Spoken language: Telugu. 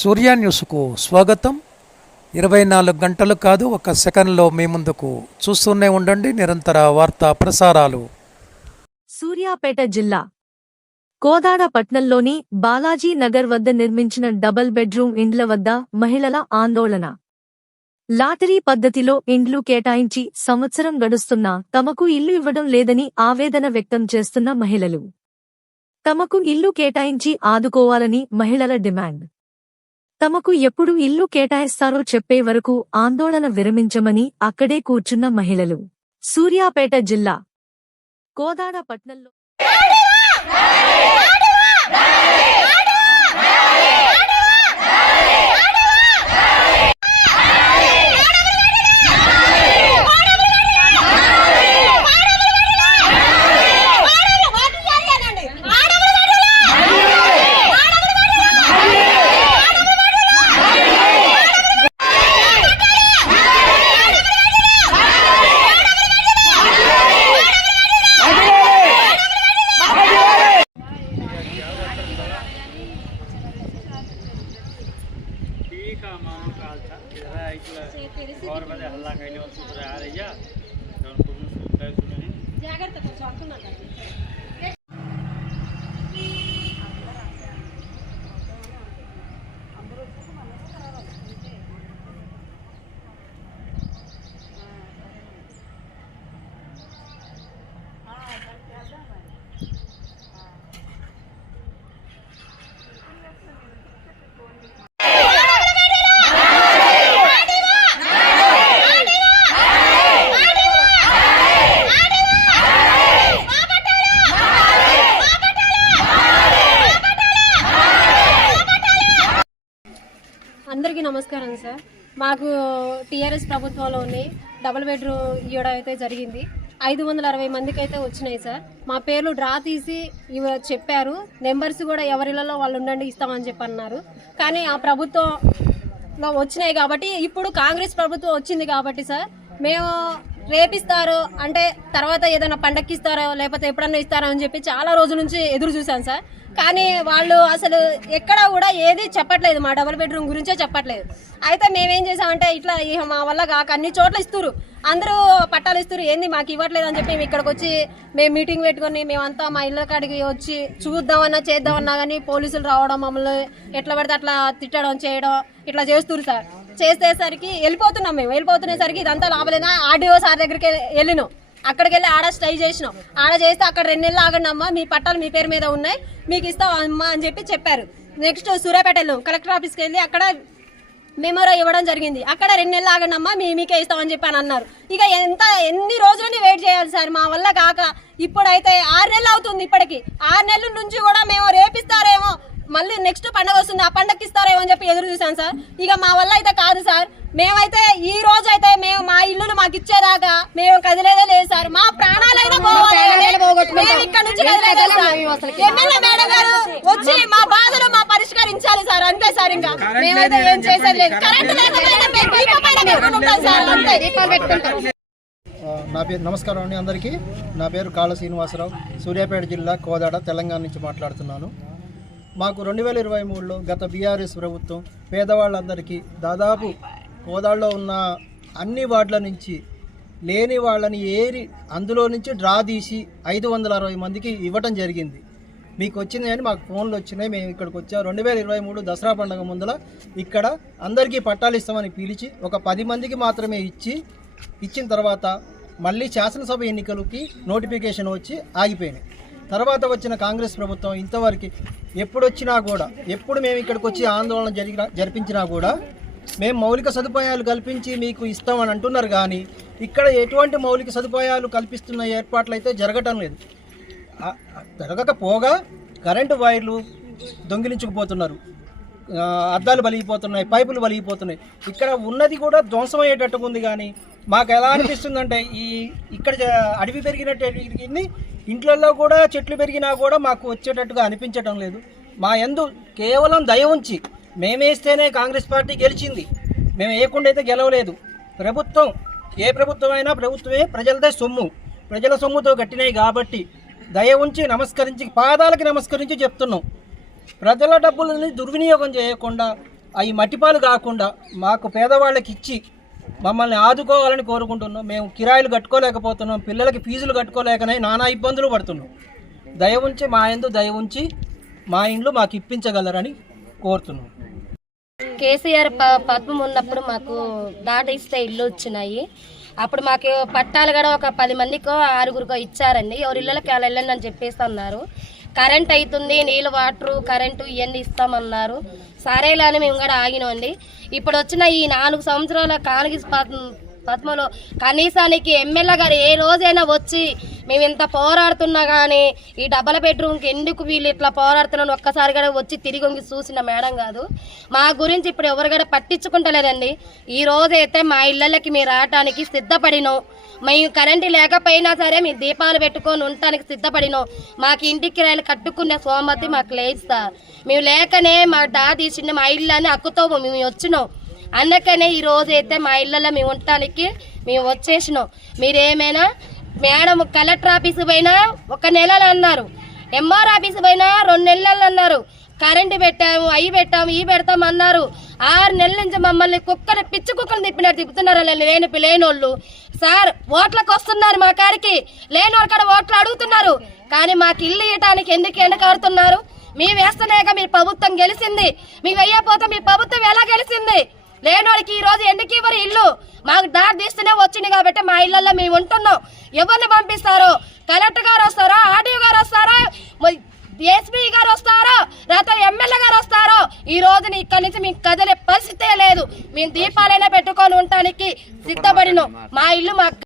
సూర్య న్యూస్కు స్వాగతం. ఇరవై నాలుగు గంటలు కాదు ఒక సెకండ్లో మీ ముందుకు చూస్తూనే ఉండండి. నిరంతర వార్తా ప్రసారాలు. సూర్యాపేట జిల్లా కోదాడ పట్నంలోని బాలాజీ నగర్ వద్ద నిర్మించిన డబల్ బెడ్రూమ్ ఇండ్ల వద్ద మహిళల ఆందోళన. లాటరీ పద్ధతిలో ఇండ్లు కేటాయించి సంవత్సరం గడుస్తున్నా తమకు ఇల్లు ఇవ్వడం లేదని ఆవేదన వ్యక్తం చేస్తున్న మహిళలు. తమకు ఇల్లు కేటాయించి ఆదుకోవాలని మహిళల డిమాండ్. తమకు ఎప్పుడు ఇల్లు కేటాయిస్తారో చెప్పే వరకు ఆందోళన విరమించమని అక్కడే కూర్చున్న మహిళలు. సూర్యాపేట జిల్లా. కోదాడ పట్నంలో. और बजे हल्ला कैले सुधरा रही है। जागृत तो सुना మాకు టీఆర్ఎస్ ప్రభుత్వంలోనే డబుల్ బెడ్రూమ్ ఇవ్వడం అయితే జరిగింది. ఐదు వందల అరవై మందికి అయితే వచ్చినాయి సార్. మా పేర్లు డ్రా తీసి చెప్పారు. నెంబర్స్ కూడా ఎవరిలలో వాళ్ళు ఉండండి ఇస్తామని చెప్పి అన్నారు కానీ ఆ ప్రభుత్వంలో వచ్చినాయి కాబట్టి ఇప్పుడు కాంగ్రెస్ ప్రభుత్వం వచ్చింది కాబట్టి సార్. మేము రేపిస్తారు అంటే తర్వాత ఏదైనా పండక్కి ఇస్తారో లేకపోతే ఎప్పుడన్నా ఇస్తారో అని చెప్పి చాలా రోజుల నుంచి ఎదురు చూశాను సార్. కానీ వాళ్ళు అసలు ఎక్కడ కూడా ఏది చెప్పట్లేదు. మా డబుల్ బెడ్రూమ్ గురించే చెప్పట్లేదు. అయితే మేమేం చేసామంటే ఇట్లా ఇహ మా వల్ల కాక అన్ని చోట్ల ఇస్తురు అందరూ పట్టాలు ఇస్తారు ఏంది మాకు ఇవ్వట్లేదు అని చెప్పి మేము ఇక్కడికి వచ్చి మేము మీటింగ్ పెట్టుకొని మేమంతా మా ఇళ్ళ కాడికి వచ్చి చూద్దామన్నా చేద్దామన్నా కానీ పోలీసులు రావడం మమ్మల్ని ఎట్లా పడితే అట్లా తిట్టడం చేయడం ఇట్లా చేస్తురు సార్. చేసేసరికి వెళ్ళిపోతున్నాం మేము. వెళ్ళిపోతునేసరికి ఇదంతా లాభలేదా ఆర్డీఓ సార్ దగ్గరికి వెళ్ళినాం. అక్కడికి వెళ్ళి ఆడ స్టై చేసినాం. ఆడ చేస్తే అక్కడ రెండు నెలలు ఆగండి అమ్మా మీ పట్టాలు మీ పేరు మీద ఉన్నాయి మీకు ఇస్తాం అమ్మా అని చెప్పి చెప్పారు. నెక్స్ట్ సూర్యాపేట వెళ్ళాం కలెక్టర్ ఆఫీస్కి వెళ్ళి అక్కడ మెమోరో ఇవ్వడం జరిగింది. అక్కడ రెండు నెలలు ఆగండి అమ్మా మీ మీకే ఇస్తామని చెప్పి అని అన్నారు. ఇక ఎంత ఎన్ని రోజులని వెయిట్ చేయాలి సార్ మా వల్ల కాక? ఇప్పుడైతే ఆరు నెలలు అవుతుంది ఇప్పటికి. ఆరు నెలల నుంచి కూడా మేము రేపిస్తారేమో మళ్ళీ నెక్స్ట్ పండగ వస్తుంది ఆ పండగకి ఇస్తారేమో అని చెప్పి ఎదురు చూసాం సార్. ఇక మా వల్ల అయితే కాదు సార్. మేమైతే ఈ రోజు అయితే మేము మా ఇల్లును మాకు ఇచ్చేదాకా మేము కదిలేదే లేదు సార్. మా ప్రాణాలైనా పోవాలి మేము ఇక్కడ నుంచి కదిలేదే సార్. ఎమ్మెల్యే మేడం గారు వచ్చి మా బాధలు మా పరిష్కరించాలి సార్. అంతే సార్ ఇంకా. మేమైతే ఏం చేసేది లేదు. కరెంట్ లేకపోయినా సార్. అంతే. దీపాలు పెట్టుకుంటాం. నా పేరు నమస్కారం అండి అందరికీ. నా పేరు కాళ శ్రీనివాసరావు. సూర్యాపేట జిల్లా కోదాడ తెలంగాణ నుంచి మాట్లాడుతున్నాను. మాకు రెండు వేల ఇరవై మూడులో గత బీఆర్ఎస్ ప్రభుత్వం పేదవాళ్ళందరికీ దాదాపు కోదాడలో ఉన్న అన్ని వార్డుల నుంచి లేని వాళ్ళని ఏరి అందులో నుంచి డ్రా తీసి ఐదు వందల అరవై మందికి ఇవ్వటం జరిగింది. మీకు వచ్చింది అని మాకు ఫోన్లు వచ్చినాయి. మేము ఇక్కడికి వచ్చాం. రెండు వేల ఇరవై మూడు దసరా పండుగ ముందర ఇక్కడ అందరికీ పట్టాలు ఇస్తామని పిలిచి ఒక పది మందికి మాత్రమే ఇచ్చి ఇచ్చిన తర్వాత మళ్ళీ శాసనసభ ఎన్నికలకి నోటిఫికేషన్ వచ్చి ఆగిపోయినాయి. తర్వాత వచ్చిన కాంగ్రెస్ ప్రభుత్వం ఇంతవరకు ఎప్పుడు వచ్చినా కూడా ఎప్పుడు మేము ఇక్కడికి వచ్చి ఆందోళన జరిగిన జరిపించినా కూడా మేము మౌలిక సదుపాయాలు కల్పించి మీకు ఇస్తామని అంటున్నారు కానీ ఇక్కడ ఎటువంటి మౌలిక సదుపాయాలు కల్పిస్తున్న ఏర్పాట్లు అయితే జరగటం లేదు. జరగకపోగా కరెంటు వైర్లు దొంగిలించుకుపోతున్నారు. అద్దాలు బలిగిపోతున్నాయి పైపులు బలిగిపోతున్నాయి. ఇక్కడ ఉన్నది కూడా ధ్వంసమయ్యేటట్టుగా ఉంది కానీ మాకు ఎలా అనిపిస్తుందంటే ఈ ఇక్కడ అడవి పెరిగినట్టు పెరిగింది ఇంట్లలో కూడా చెట్లు పెరిగినా కూడా మాకు వచ్చేటట్టుగా అనిపించటం లేదు. మా యందు కేవలం దయ ఉంచి మేమేస్తేనే కాంగ్రెస్ పార్టీ గెలిచింది. మేము వేయకుండా అయితే గెలవలేదు. ప్రభుత్వం ఏ ప్రభుత్వం అయినా ప్రభుత్వమే ప్రజలదే సొమ్ము. ప్రజల సొమ్ముతో కట్టినాయి కాబట్టి దయ ఉంచి నమస్కరించి పాదాలకి నమస్కరించి చెప్తున్నాం. ప్రజల డబ్బులని దుర్వినియోగం చేయకుండా అవి మట్టిపాలు కాకుండా మాకు పేదవాళ్ళకి ఇచ్చి మమ్మల్ని ఆదుకోవాలని కోరుకుంటున్నాం. మేము కిరాయిలు కట్టుకోలేకపోతున్నాం పిల్లలకి ఫీజులు కట్టుకోలేకనే నానా ఇబ్బందులు పడుతున్నాం. దయ ఉంచి మా ఎందు దయ ఉంచి మా ఇండ్లు మాకు ఇప్పించగలరని కోరుతున్నాం. కేసీఆర్ ప- పద్మం ఉన్నప్పుడు మాకు దాట ఇస్తే ఇల్లు వచ్చినాయి. అప్పుడు మాకు పట్టాలు కూడా ఒక పది మందికో ఆరుగురికో ఇచ్చారండి. ఎవరి ఇళ్ళకి అలా వెళ్ళండి అని చెప్పేసి అన్నారు. కరెంట్ అవుతుంది నీళ్ళు వాటరు కరెంటు ఇవన్నీ ఇస్తామన్నారు. సరేలా అని మేము కూడా ఆగినామండి. ఇప్పుడు వచ్చిన ఈ నాలుగు సంవత్సరాల కాంగ్రెస్ పద్మలో. కనీసానికి ఎమ్మెల్యే గారు ఏ రోజైనా వచ్చి మేము ఇంత పోరాడుతున్నా కానీ ఈ డబల్ బెడ్రూమ్కి ఎందుకు వీళ్ళు ఇట్లా పోరాడుతున్నాను ఒక్కసారి కూడా వచ్చి తిరిగి వంగి చూసిన మేడం కాదు. మా గురించి ఇప్పుడు ఎవరు కూడా పట్టించుకుంటలేదండి. ఈ రోజైతే మా ఇళ్ళకి మీరు రావటానికి సిద్ధపడినాం మేము కరెంటు లేకపోయినా సరే మేము దీపాలు పెట్టుకొని ఉండటానికి సిద్ధపడినాం మాకు ఇంటికి కిరాయిలు కట్టుకునే సోమతి మాకు లేదు సార్. మేము లేకనే మా డా తీసిన మా ఇళ్ళని అక్కుతో మేము వచ్చినాం. అందుకనే ఈ రోజు అయితే మా ఇళ్ళలో మేము ఉండటానికి మేము వచ్చేసినాం. మీరేమైనా మేడం కలెక్టర్ ఆఫీస్ పోయినా ఒక నెలలు అన్నారు. ఎంఆర్ ఆఫీస్ పోయినా రెండు నెలలు అన్నారు. కరెంటు పెట్టాము అవి పెట్టాము ఇవి పెడతాం అన్నారు. ఆరు నెలల నుంచి మమ్మల్ని కుక్కలు పిచ్చి కుక్కలు తిప్పినట్టు తిప్పుతున్నారు లేని లేనోళ్ళు. సార్ ఓట్లకు వస్తున్నారు మా కాడికి. లేని వాళ్ళ కాడ ఓట్లు అడుగుతున్నారు. కానీ మాకు ఇల్లు ఇవ్వటానికి ఎందుకు ఎండకాడుతున్నారు? మేము వేస్తేనేక మీ ప్రభుత్వం గెలిచింది. మీకు అయ్యపోతే మీ ప్రభుత్వం ఎలా గెలిచింది? లేనోడికి ఈ రోజు ఎందుకు ఇవ్వరు ఇల్లు? మాకు దారి తీస్తూనే వచ్చింది కాబట్టి మా ఇళ్ళలో మేము ఉంటున్నాం. ఎవరిని పంపిస్తారో? కలెక్టర్ గారు వస్తారా? ఆర్డీఓ గారు వస్తారా? ఎస్పీ గారు వస్తారో? లేకపోతే ఎమ్మెల్యే గారు వస్తారో? ఈ రోజు ఇక్కడి నుంచి మీకు కదిలే పరిస్థితే లేదు. మేము దీపాలైనా పెట్టుకొని ఉండటానికి సిద్ధపడినాం. మా ఇల్లు మాకు